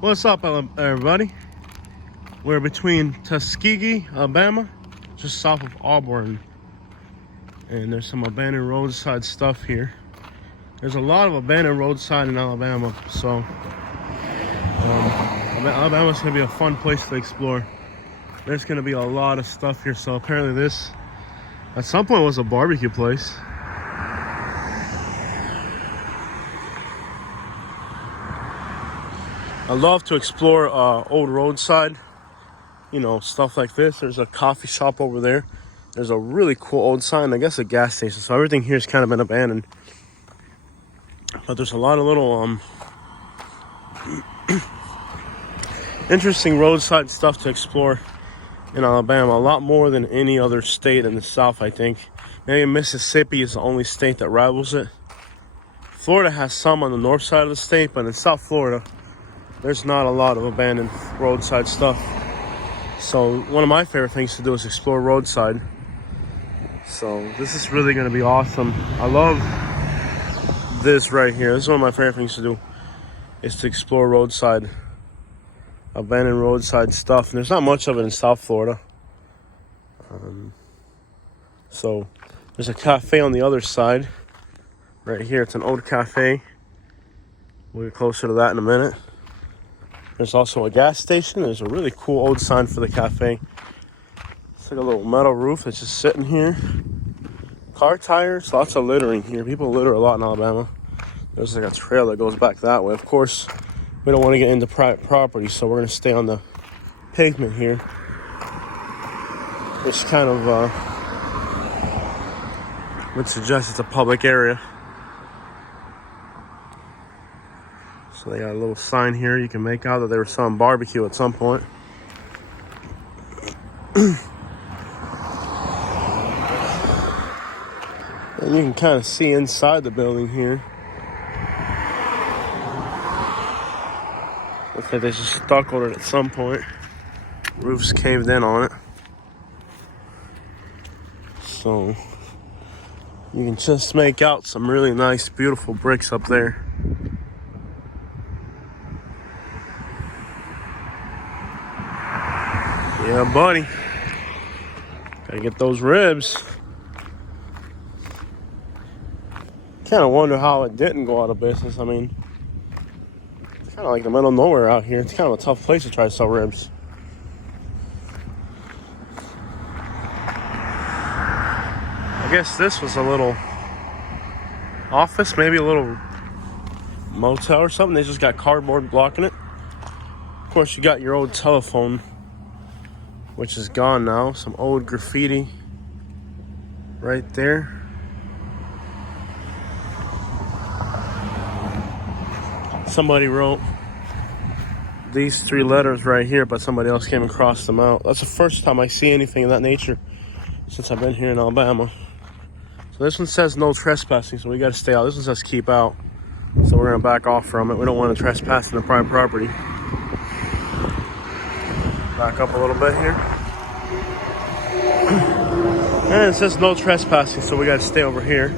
What's up, everybody? We're between Tuskegee, Alabama, just south of Auburn. And there's some abandoned roadside stuff here. There's a lot of abandoned roadside in Alabama, so Alabama's gonna be a fun place to explore. There's gonna be a lot of stuff here. So apparently this, at some point, was a barbecue place. I love to explore old roadside, you know, stuff like this. There's a coffee shop over there. There's a really cool old sign, I guess a gas station. So everything here's kind of been abandoned. But there's a lot of little interesting roadside stuff to explore in Alabama. A lot more than any other state in the South, I think. Maybe Mississippi is the only state that rivals it. Florida has some on the north side of the state, but in South Florida, there's not a lot of abandoned roadside stuff. So one of my favorite things to do is explore roadside. So this is really going to be awesome. I love this right here. This is one of my favorite things to do, is to explore roadside, abandoned roadside stuff. And there's not much of it in South Florida. So there's a cafe on the other side right here. It's an old cafe. We'll get closer to that in a minute. There's also a gas station. There's a really cool old sign for the cafe. It's like a little metal roof that's just sitting here. Car tires, lots of littering here. People litter a lot in Alabama. There's like a trail that goes back that way. Of course, we don't want to get into private property, so we're going to stay on the pavement here, which kind of would suggest it's a public area. So they got a little sign here. You can make out that they were selling barbecue at some point. And you can kind of see inside the building here. Looks like they just stuccoed it at some point. Roof's caved in on it. So you can just make out some really nice, beautiful bricks up there. Yeah, buddy. Gotta get those ribs. Kind of wonder how it didn't go out of business. I mean, it's kind of like the middle of nowhere out here. It's kind of a tough place to try to sell ribs. I guess this was a little office, maybe a little motel or something. They just got cardboard blocking it. Of course, you got your old telephone, which is gone now. Some old graffiti right there. Somebody wrote these 3 letters right here, but somebody else came and crossed them out. That's the first time I see anything of that nature since I've been here in Alabama. So this one says no trespassing, so we got to stay out. This one says keep out, so we're going to back off from it. We don't want to trespass in the private property. Back up a little bit here. And it says no trespassing, so we got to stay over here.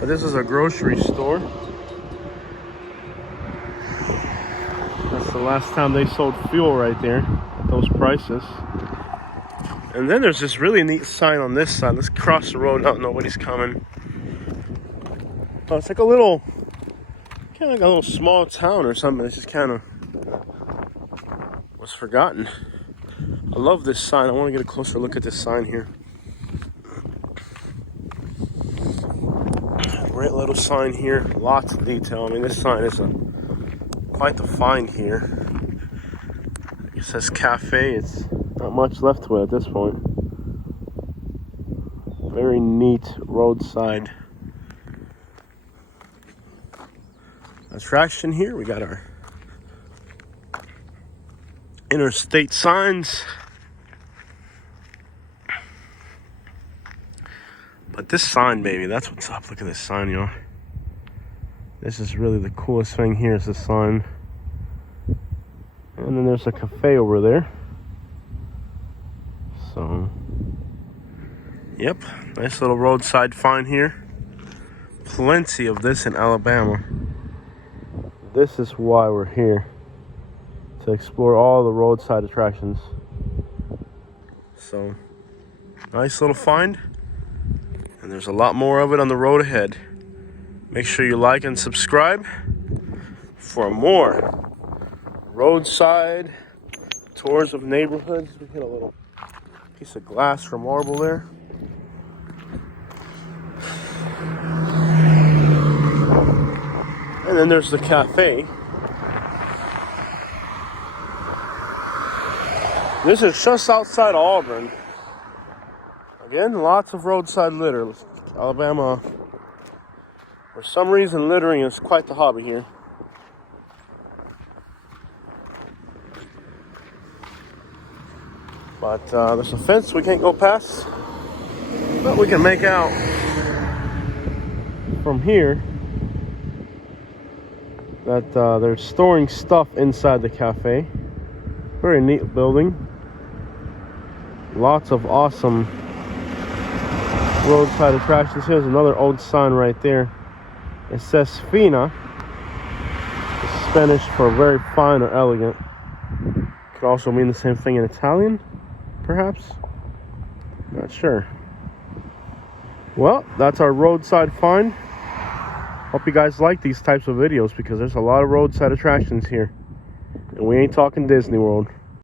But this is a grocery store. That's the last time they sold fuel right there at those prices. And then there's this really neat sign on this side. Let's cross the road now. Nobody's coming. Oh, it's like a little, kind of like a little small town or something. It's just kind of was forgotten. I love this sign. I want to get a closer look at this sign here. Great little sign here. Lots of detail. I mean, this sign is quite the find here. It says cafe. It's not much left to it at this point. Very neat roadside attraction here. We got our interstate signs. But this sign, baby, that's what's up. Look at this sign, y'all. This is really the coolest thing here is the sign. And then there's a cafe over there. So, yep, nice little roadside find here. Plenty of this in Alabama. This is why we're here. to explore all the roadside attractions. So, nice little find. And there's a lot more of it on the road ahead. Make sure you like and subscribe for more roadside tours of neighborhoods. We hit a little piece of glass for marble there. And then there's the cafe. This is just outside Auburn. Again, lots of roadside litter. Alabama, for some reason, littering is quite the hobby here. But there's a fence we can't go past. But we can make out from here that they're storing stuff inside the cafe. Very neat building. Lots of awesome roadside attractions. Here's another old sign right there. It says fina. It's Spanish for very fine or elegant. Could also mean the same thing in Italian, perhaps. Not sure. Well, that's our roadside find. Hope you guys like these types of videos because there's a lot of roadside attractions here. And we ain't talking Disney World.